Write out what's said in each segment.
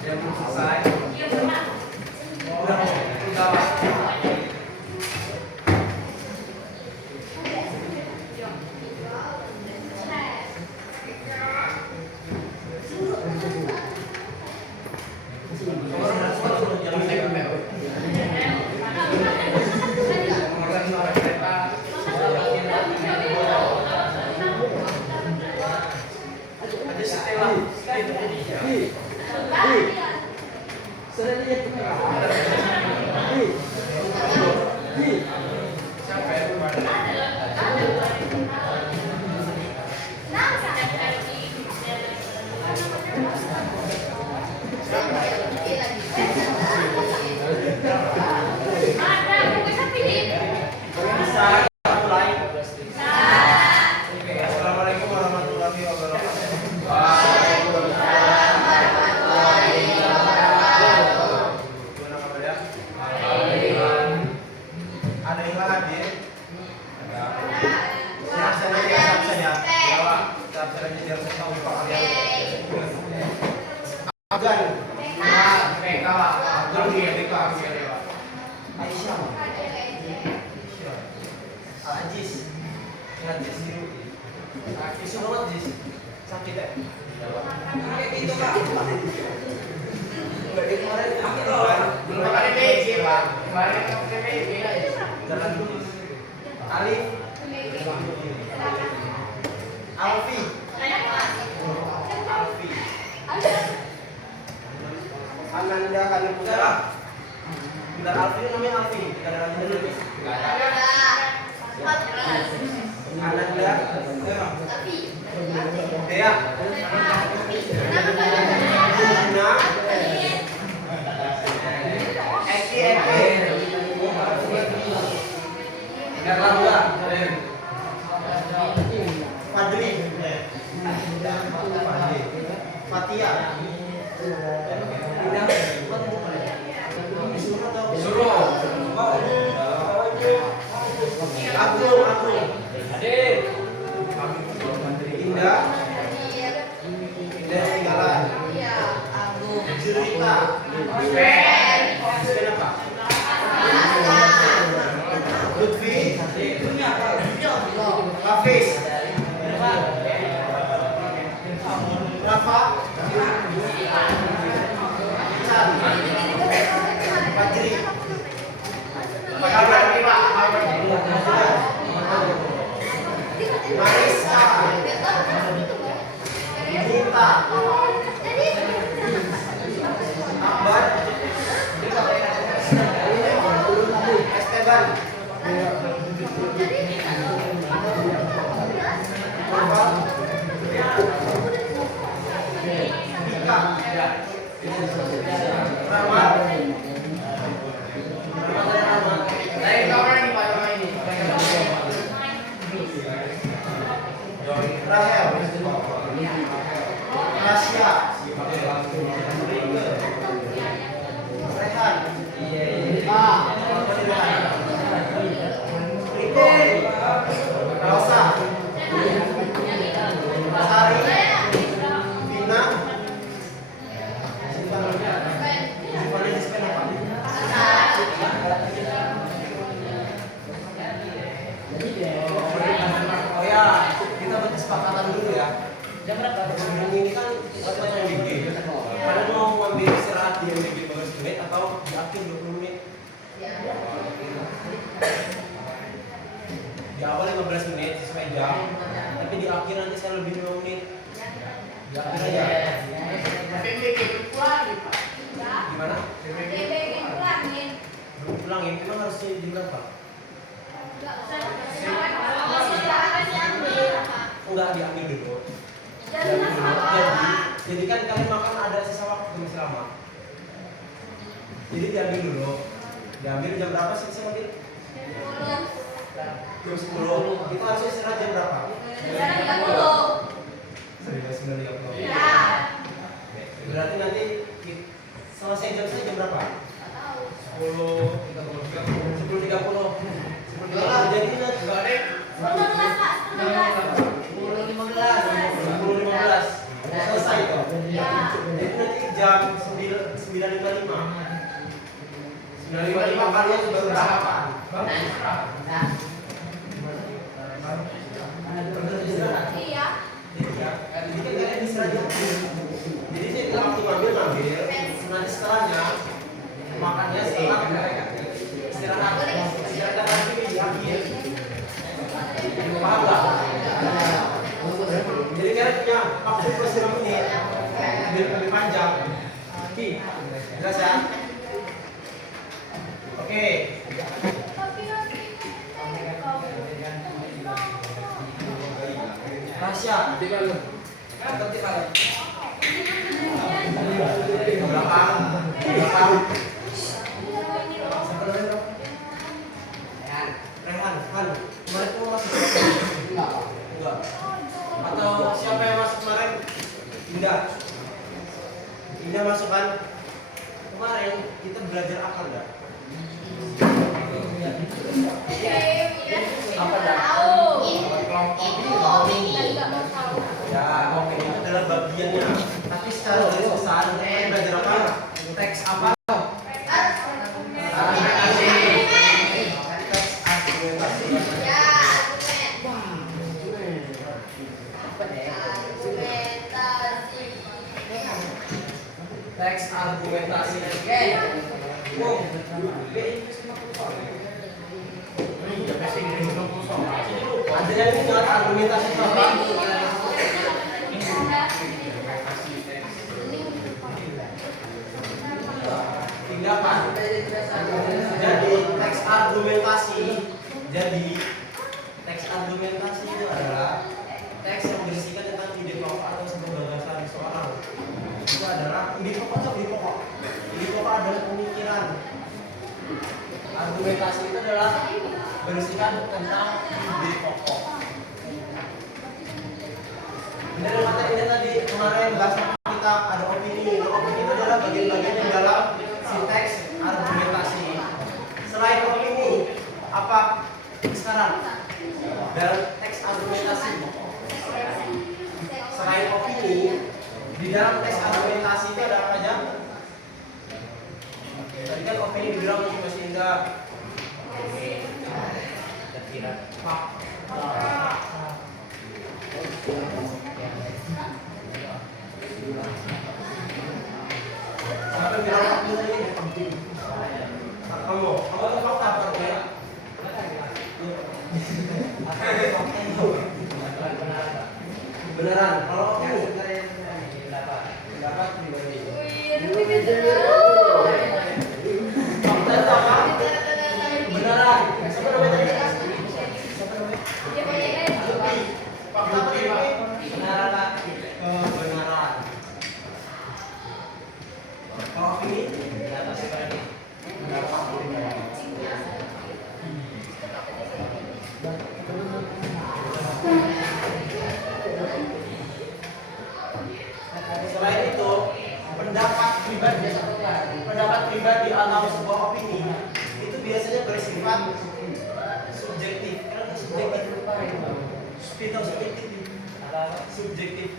Yang belum selesai. Udah. Ananda Kali Putra. Bentar, Alfi namanya Alfi. Kita ada lagi dulu. Ananda. Dea. Nina. Eki. Erlangga. Fadli. Fatia. Suruh. Agung. Indah. Tinggalan. Cerita. Apa? Lutfi. Hafiz. Rafa. Fajri. Marisa. Nita. Akbar. Esteban. Rahel, Rasya, Rehan, Rosa, Sari, Vina, oh ya, kita berkesepakatan dulu ya. Jam berapa? Ini kan katanya MBG. Kalian mau ambil istirahat di MBG 15 menit atau di akhir 20 menit? Di awal 15 menit sesuai jam, tapi di akhir nanti saya lebih 5 menit. Di akhir aja. MBG pulang Pak. Gimana? MBG pulangin. Pulangin, memang harus jam berapa? Enggak, diambil dulu. Jadi kan kalian makan ada sisa waktu masih lama. Jadi diambil dulu. Diambil jam berapa sih saya ambil? Jam 10. Itu harusnya istirahat jam berapa? 9.30. Ya. Berarti nanti selesai jam saya jam berapa? 10.30. Jadi nanti 10.15 selesai toh. Jadi nanti jam 9.55. 9.55 kalian baru berapa? Iya. Jadi kan kalian istirahat. Jadi saya waktu ngambil, nanti setelahnya makannya setelah istirahat lagi di akhir. Paham nggak? Jadi kalian punya waktu plus 5 menit lebih panjang. Jelas ya? Oke. Rasya. Belakang. Rehan, kemarin kamu masuk? Enggak. Atau siapa yang masuk kemarin? Indah masuk kan? Kemarin kita belajar apa enggak? Apa dah? Ya, oke, itu adalah bagiannya. Tapi secara garis besar kita belajar apa? Teks apa? Teks argumentasi. Ada yang ingat argumentasi itu apa? Tindakan. Jadi teks argumentasi itu adalah teks yang berisikan tentang ide pokok atau sebuah gagasan seseorang. Itu adalah ide pokok atau ide pokok. Ide pokok adalah pemikiran. Argumentasi itu adalah berisikan tentang ide pokok. Benar kata ini tadi kemarin bahas kita ada opini. Opini itu adalah bagian-bagian yang dalam sinteks argumentasi. Selain opini, apa sekarang dalam teks argumentasi? Selain opini, di dalam teks argumentasi itu ada apa aja? Tadi kan opini bilang masih indah. Siapa yang bilang fakta tadi? Kamu tuh fakta apa ya? Beneran. Kalau opini pendapat pribadi. Fakta itu apa? Beneran. Siapa namanya tadi? Fakta apa ini? Kebenaran. Kalau opini? Selain itu, pendapat pribadi atau sebuah opini itu biasanya bersifat subjektif. Karena subjektif.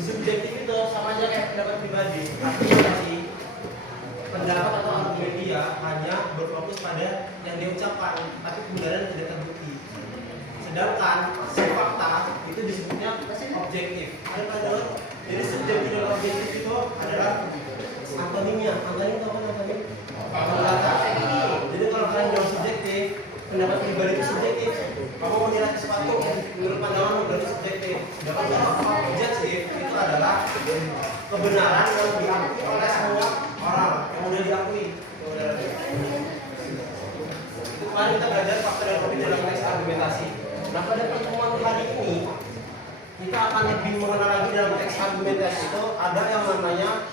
Subjektif itu sama aja kayak pendapat pribadi. Artinya sih pendapat atau argumen dia hanya berfokus pada yang dia ucapkan, tapi kebenaran tidak terbukti. Sedangkan si fakta itu disebutnya objektif. Ada jadi subjektif dan objektif itu adalah antonimnya. Antonim apa namanya? Kata. Jadi kalau kalian jawab subjektif, pendapat pribadi itu subjektif. Kamu mau nilai sepatu, menurut pandanganmu berarti subjektif. Sedangkan kalau objektif itu adalah kebenaran yang diakui oleh semua orang yang sudah diakui. Itu kemarin kita belajar fakta dan opini dalam teks argumentasi. Nah pada pertemuan hari ini kita akan lebih mengenal lagi dalam teks argumentasi itu ada yang namanya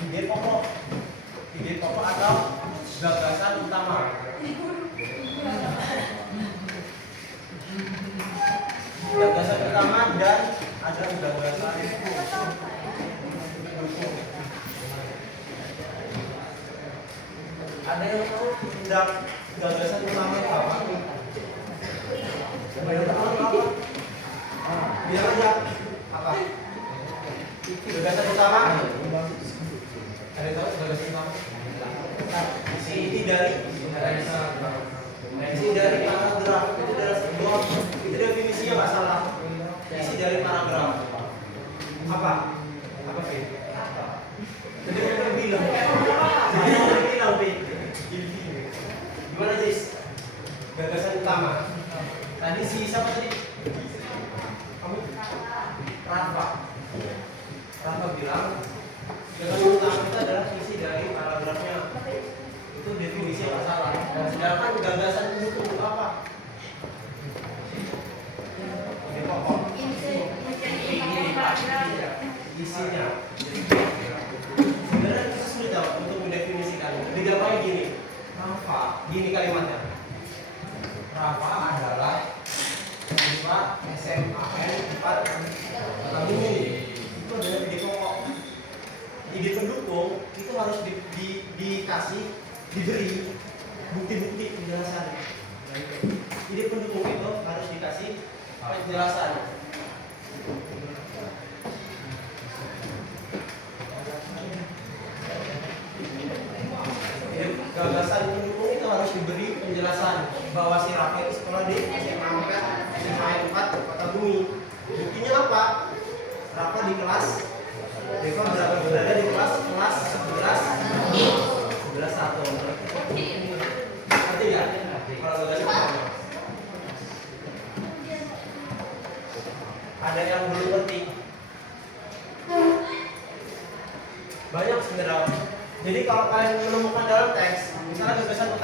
ide pokok atau gagasan utama. Gagasan utama dan ada gagasan pendukung. Ada yang tahu gagasan utama itu apa? Biar aja apa? Gagasan utama. Ada tahu gagasan utama? Inti dari paragraf itu adalah sebuah, itu definisinya nggak salah. Isi dari paragraf apa? Apa sih? Jadi udah bilang, gimana Jis? Gagasan utama. Tadi si siapa tadi? Kamu? Rafa bilang gagasan utama itu adalah isi dari paragrafnya. Itu definisi yang salah. Dan sedangkan gagasan pendukung itu apa? Ini pokok. Isinya. Sebenarnya kita sulit untuk mendefinisikan. Lebih gampangnya gini. Rafa, gini kalimatnya. Rafa adalah siswa SMAN 4 Bumi. Itu adalah ide pokok. Ide pendukung itu harus diberi bukti-bukti penjelasan. Ide pendukung itu harus dikasih penjelasan. Gagasan pendukung itu harus diberi penjelasan bahwa si Rafa itu sekolah di SMA 4 Kota Bumi. Buktinya apa? Rafa di kelas Deva berada di kelas 11 1. Ngerti ya? Kalau gagasan pertama. Ada yang belum ngerti? Banyak sebenarnya. Jadi kalau kalian menemukan dalam teks, misalnya gagasan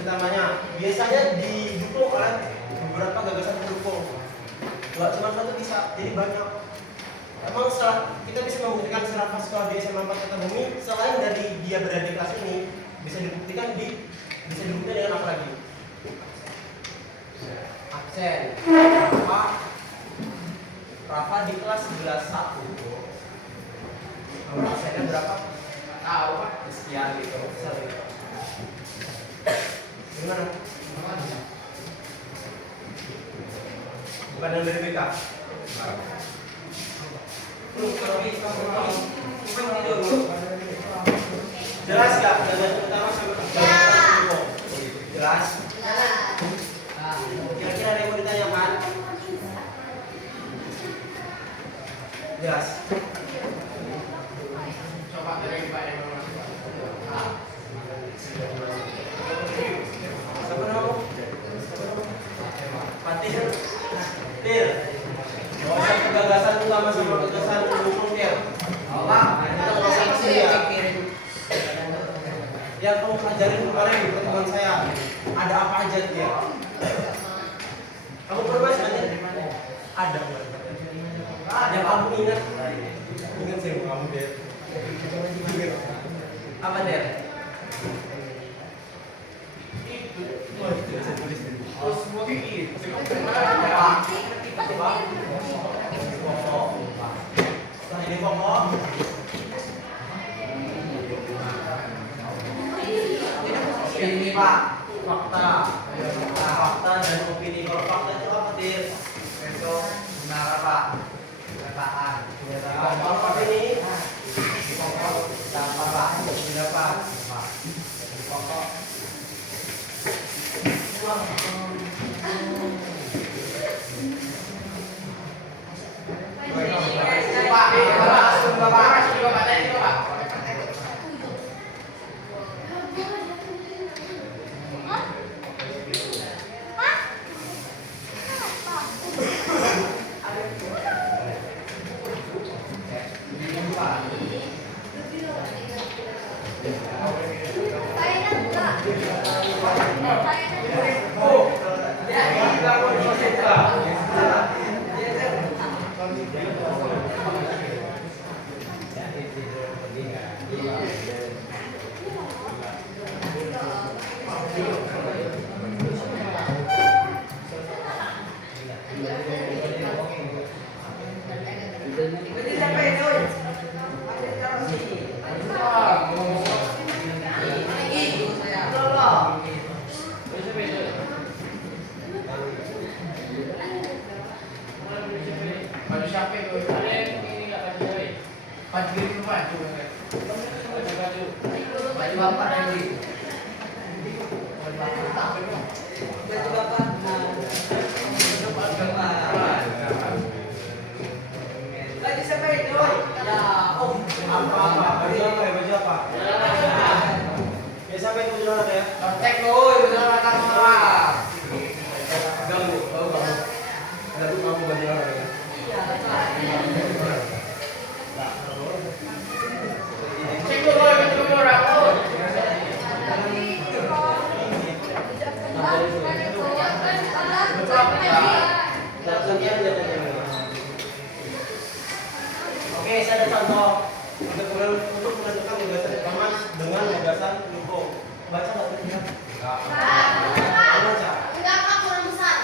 utamanya biasanya didukung oleh beberapa gagasan pendukung. Gak cuma satu bisa, jadi banyak. Emang setelah kita bisa membuktikan Rafa sekolah di SMA 4 Kota Bumi, selain dari dia berada di kelas ini, bisa dibuktikan dengan apa lagi? Absen. Rafa di kelas 11 1. Nomor absennya berapa? Tahu Pak. Sekian gitu. Gimana? Bukan yang dari BK. Jelas gak? Gagasan utama sama gagasan pendukung? Jelas? Kira-kira ada yang mau ditanyakan? Jelas? Coba dari Pak yang siapa nama? Patil. Til. Gagasan utama sama gagasan pendukung Til. Yang kamu pelajarin kemarin di pertemuan saya, ada apa aja dia? Kamu pernah baca aja? Ada. Yang kamu ingat sih kamu deh. Apa deh? Oh, semua gigi. Ini pokok. Ini Pak, fakta dan opini. Kalau fakta itu apa Dir? Itu benar Pak. Kenyataan. Kalau opini, pokok apa Pak? Tidak Pak. Pokok. siapa itu? Ada yang ini nggak kasih hari. Baju itu baju. Baju bapak lagi. Baju bapak. Baju bapak. Baju siapa itu? Ya, om. Apa? Baju apa ya? Baju apa? Ya sampai itu jalan ya. Kontek doi, udah datang orang. Ganggu. Tahu kamu. Ada tuh kamu baju apa ya? Iya, Cek dulu baju orang. Oke, saya ada contoh untuk menentukan gagasan rekaman dengan gagasan dukung. Baca nggak kira-kira? Baca. enggak, Kak, kurang besar.